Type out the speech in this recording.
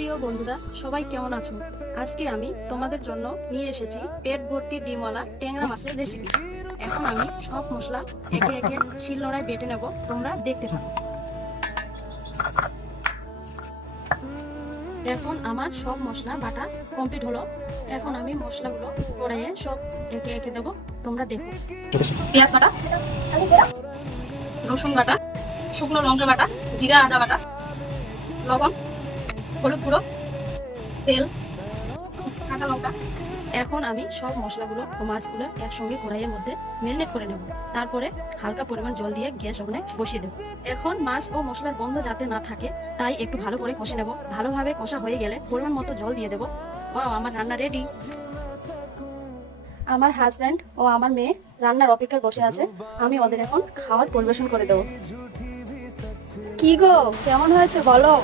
প্রিয় বন্ধুরা, সবাই কেমন আছো? আজকে আমি তোমাদের জন্য নিয়ে এসেছি পেট ভর্তি ডিমওয়ালা ট্যাংরা মাছের রেসিপি। এখন আমি সব মশলা একে একে শিলনোড়ায় বেটে নেব, তোমরা দেখতে থাকো। এখন আমার সব মশলা বাটা কমপ্লিট হলো। এখন আমি মশলাগুলো কড়াইয়ে সব একে একে দেবো, তোমরা দেখো। পেঁয়াজ বাটা, রসুন বাটা, শুকনো লঙ্কা বাটা, জিরা আদা বাটা, লবণ, হলুদ গুঁড়ো, তেল, কাঁচা লঙ্কা। এখন আমি সব মশলাগুলো ও মাছগুলো একসঙ্গে কড়াইয়ের মধ্যে ম্যারিনেট করে নেব। তারপরে হালকা পরিমাণ জল দিয়ে গ্যাস ওভেনে বসিয়ে দেব। এখন মাছ ও মশলার গন্ধ যাতে না থাকে তাই একটু ভালো করে কষে নেব। ভালোভাবে কষা হয়ে গেলে পরিমাণ মতো জল দিয়ে দেবো। ও আমার রান্না রেডি। আমার হাজব্যান্ড ও আমার মেয়ে রান্নার অপেক্ষায় বসে আছে, আমি ওদের এখন খাবার পরিবেশন করে দেবো। কি গো, কেমন হয়েছে বলো?